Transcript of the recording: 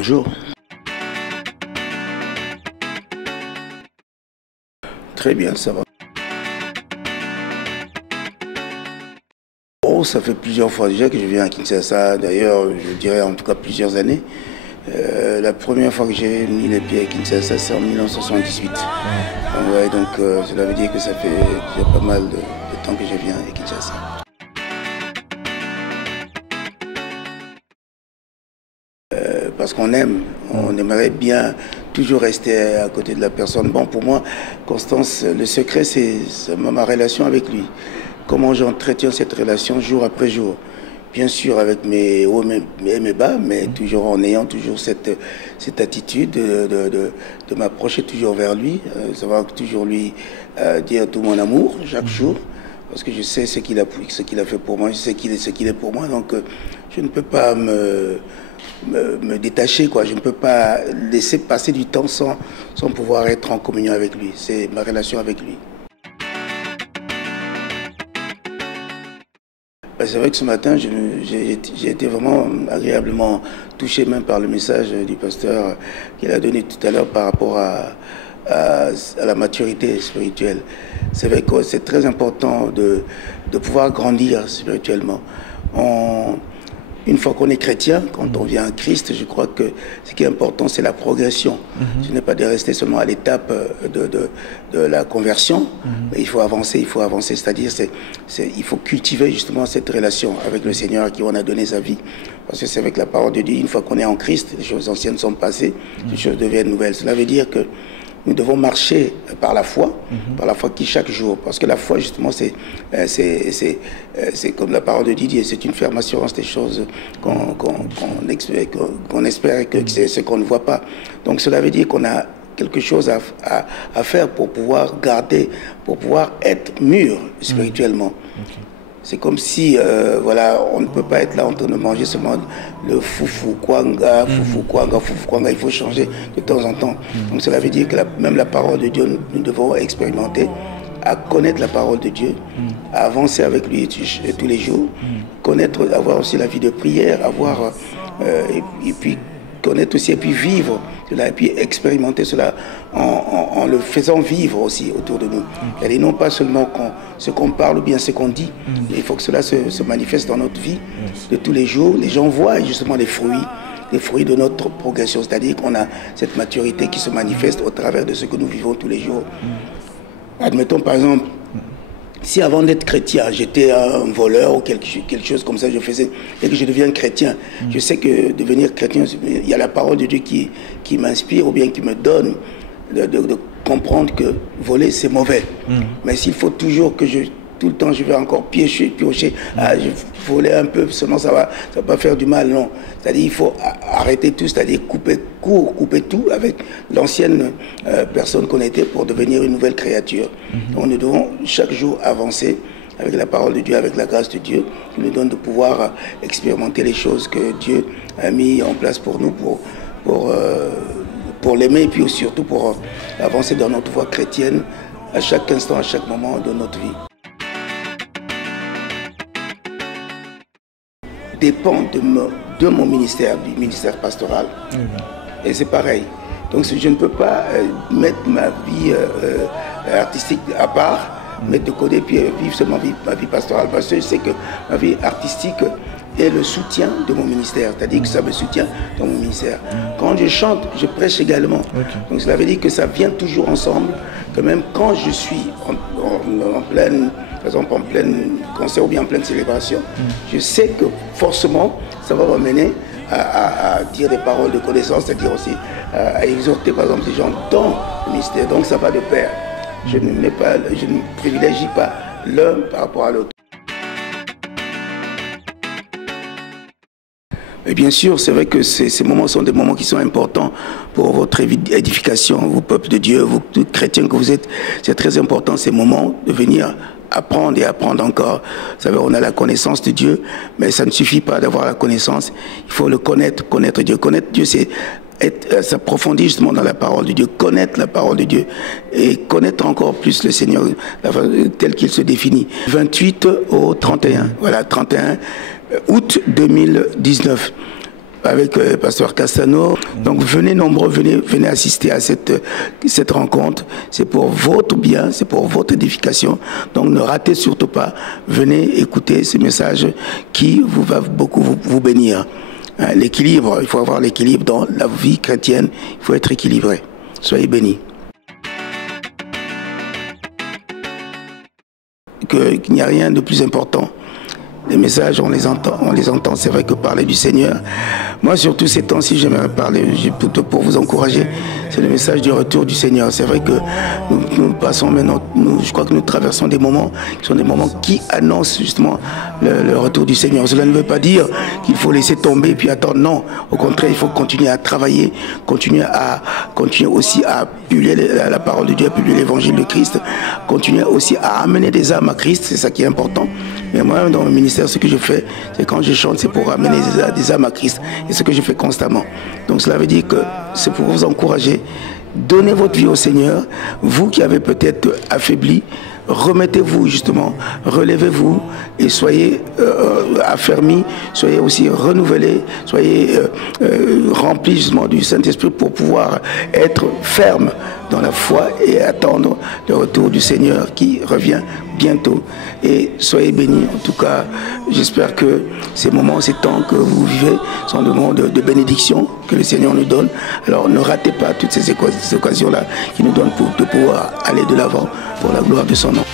Bonjour. Très bien, ça va. Oh, ça fait plusieurs fois déjà que je viens à Kinshasa, d'ailleurs, je dirais en tout cas plusieurs années. La première fois que j'ai mis les pieds à Kinshasa, c'est en 1978. Ouais, donc cela veut dire que ça fait déjà pas mal de temps que je viens à Kinshasa. Parce qu'on aime, on aimerait bien toujours rester à côté de la personne. Bon, pour moi, Constance, le secret, c'est ma relation avec lui. Comment j'entretiens cette relation jour après jour. Bien sûr, avec mes hauts et mes bas, mais toujours en ayant toujours cette attitude de m'approcher toujours vers lui, savoir toujours lui dire tout mon amour chaque jour, parce que je sais ce qu'il a fait pour moi, je sais ce qu'il est pour moi, donc je ne peux pas me détacher, quoi. Je ne peux pas laisser passer du temps sans pouvoir être en communion avec lui. C'est ma relation avec lui. C'est vrai que ce matin, j'ai été vraiment agréablement touché même par le message du pasteur qu'il a donné tout à l'heure par rapport à la maturité spirituelle. C'est vrai que c'est très important de pouvoir grandir spirituellement. Une fois qu'on est chrétien, quand on vient à Christ, je crois que ce qui est important, c'est la progression. Ce n'est pas de rester seulement à l'étape de la conversion, mais il faut avancer, c'est-à-dire il faut cultiver justement cette relation avec le Seigneur à qui on a donné sa vie. Parce que c'est avec la parole de Dieu, une fois qu'on est en Christ, les choses anciennes sont passées, les choses deviennent nouvelles. Cela veut dire que nous devons marcher par la foi qui chaque jour, parce que la foi justement c'est comme la parole de Dieu, c'est une ferme assurance des choses qu'on espère que c'est ce qu'on ne voit pas. Donc cela veut dire qu'on a quelque chose à faire pour pouvoir garder, pour pouvoir être mûr spirituellement. C'est comme si, voilà, on ne peut pas être là en train de manger seulement le foufou kwanga, il faut changer de temps en temps. Donc cela veut dire que même la parole de Dieu, nous devons expérimenter, à connaître la parole de Dieu, à avancer avec lui tous les jours, connaître, avoir aussi la vie de prière, avoir, et puis connaître aussi, et puis vivre cela, et puis expérimenter cela en le faisant vivre aussi autour de nous. Et non pas seulement ce qu'on parle ou bien ce qu'on dit, mais il faut que cela se manifeste dans notre vie de tous les jours. Les gens voient justement les fruits de notre progression, c'est-à-dire qu'on a cette maturité qui se manifeste au travers de ce que nous vivons tous les jours. Admettons par exemple, si avant d'être chrétien, j'étais un voleur ou quelque chose comme ça, je faisais, et que je deviens chrétien, je sais que devenir chrétien, il y a la parole de Dieu qui m'inspire ou bien qui me donne de comprendre que voler, c'est mauvais. Mais s'il faut toujours que tout le temps, je vais encore piocher, je voler un peu, seulement ça va pas faire du mal, non. C'est-à-dire il faut arrêter tout, c'est-à-dire couper tout avec l'ancienne personne qu'on était pour devenir une nouvelle créature. Donc nous devons chaque jour avancer avec la parole de Dieu, avec la grâce de Dieu, qui nous donne de pouvoir expérimenter les choses que Dieu a mis en place pour nous, pour l'aimer, et puis surtout pour avancer dans notre voie chrétienne à chaque instant, à chaque moment de notre vie. Dépend de mon ministère, du ministère pastoral. Et c'est pareil. Donc je ne peux pas mettre ma vie artistique à part, mettre de côté, puis vivre seulement ma vie pastorale. Parce que je sais que ma vie artistique est le soutien de mon ministère. C'est-à-dire que ça me soutient dans mon ministère. Quand je chante, je prêche également. Donc cela veut dire que ça vient toujours ensemble. Que même quand je suis en pleine... Par exemple, en pleine concert ou bien en pleine célébration, je sais que forcément, ça va m'amener à dire des paroles de connaissance, c'est-à-dire aussi à exhorter, par exemple, les gens dans le ministère. Donc, ça va de pair. Je ne privilégie pas l'un par rapport à l'autre. Et bien sûr, c'est vrai que ces moments sont des moments qui sont importants pour votre édification, vous, peuple de Dieu, vous, tous chrétiens que vous êtes. C'est très important, ces moments, de venir apprendre et apprendre encore. Vous savez, on a la connaissance de Dieu, mais ça ne suffit pas d'avoir la connaissance. Il faut le connaître Dieu. Connaître Dieu, c'est s'approfondir justement dans la parole de Dieu, connaître la parole de Dieu et connaître encore plus le Seigneur tel qu'il se définit. 28 au 31, voilà, 31 août 2019. avec Pasteur Castano. Donc venez nombreux, venez assister à cette rencontre. C'est pour votre bien, c'est pour votre édification. Donc ne ratez surtout pas. Venez écouter ce message qui va beaucoup vous bénir. L'équilibre, il faut avoir l'équilibre dans la vie chrétienne. Il faut être équilibré. Soyez bénis. Qu'il n'y a rien de plus important. Les messages, on les entend. C'est vrai que parler du Seigneur. Moi, surtout ces temps-ci, j'aimerais parler, pour vous encourager, c'est le message du retour du Seigneur. C'est vrai que nous passons maintenant, je crois que nous traversons des moments qui sont des moments qui annoncent justement le retour du Seigneur. Cela ne veut pas dire qu'il faut laisser tomber et puis attendre. Non, au contraire, il faut continuer à travailler, continuer aussi à publier la parole de Dieu, à publier l'évangile de Christ, continuer aussi à amener des âmes à Christ. C'est ça qui est important. Mais moi, dans le ministère, ce que je fais, c'est quand je chante, c'est pour amener des âmes à Christ. Et ce que je fais constamment. Donc cela veut dire que c'est pour vous encourager. Donnez votre vie au Seigneur. Vous qui avez peut-être affaibli, remettez-vous justement, relevez-vous et soyez affermis, soyez aussi renouvelés, soyez remplis justement du Saint-Esprit pour pouvoir être ferme dans la foi et attendre le retour du Seigneur qui revient bientôt. Et soyez bénis. En tout cas, j'espère que ces moments, ces temps que vous vivez sont des moments de bénédiction que le Seigneur nous donne. Alors ne ratez pas toutes ces occasions-là qui nous donnent de pouvoir aller de l'avant pour la gloire de son nom.